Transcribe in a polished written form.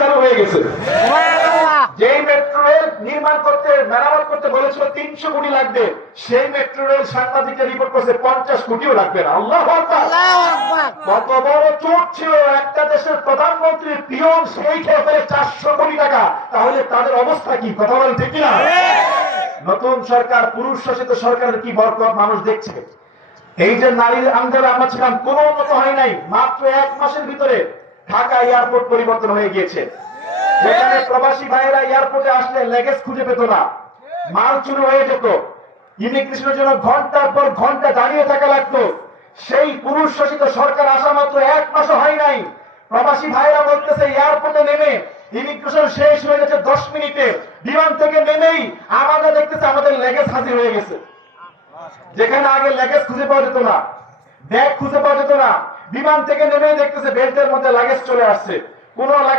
চালু হয়ে গেছে। যেই মেট্রো রেল নির্মাণ করতে মেরামত করতে বলেছিল 300 কোটি লাগবে, সেই মেট্রো রেল সাংবাদিকরা রিপোর্ট করছে 50 কোটিও লাগবে না। আল্লাহু আকবার। কত বড় চোট ছিল একটা দেশের প্রধানমন্ত্রীর পিয়ন, সেই খেয়ে ফেলে 400 কোটি টাকা। তাহলে তাদের অবস্থা কি? কথা বলেন ঠিক কিনা? নতুন সরকার, পুরুষ শাসিত সরকারের কি বরকত মানুষ দেখছে। এই যে নারীর আন্দোলন আমরা ছিলাম, কোনো উন্নত হয় নাই। মাত্র 1 মাসের ভিতরে ঢাকা এয়ারপোর্ট পরিবর্তন হয়ে গিয়েছে। যেখানে প্রবাসী ভাইয়েরা এয়ারপোর্টে আসলে লেগেজ খুঁজে পেত না, মাল চুরি হয়ে যেত, ইমিগ্রেশনের জন্য ঘন্টার পর ঘন্টা দাঁড়িয়ে থাকা লাগতো। সেই পুরুষ শাসিত সরকার আসা মাত্র 1 মাসও হয় নাই, প্রবাসী ভাইয়েরা বলতেছে এয়ারপোর্টে নেমে ইমিগ্রেশন শেষ হয়ে গেছে 10 মিনিটে। বিমান থেকে নেমেই আমাদের দেখতেছে আমাদের লেগেজ হাজির হয়ে গেছে। যেখানে আগে লেগেজ খুঁজে পাওয়া যেত না, ব্যাগ খুঁজে পাওয়া যেত না, বিমান থেকে নেমেই দেখতেছে বেল্টের মধ্যে লাগেজ চলে আসছে। কোন লাগেজ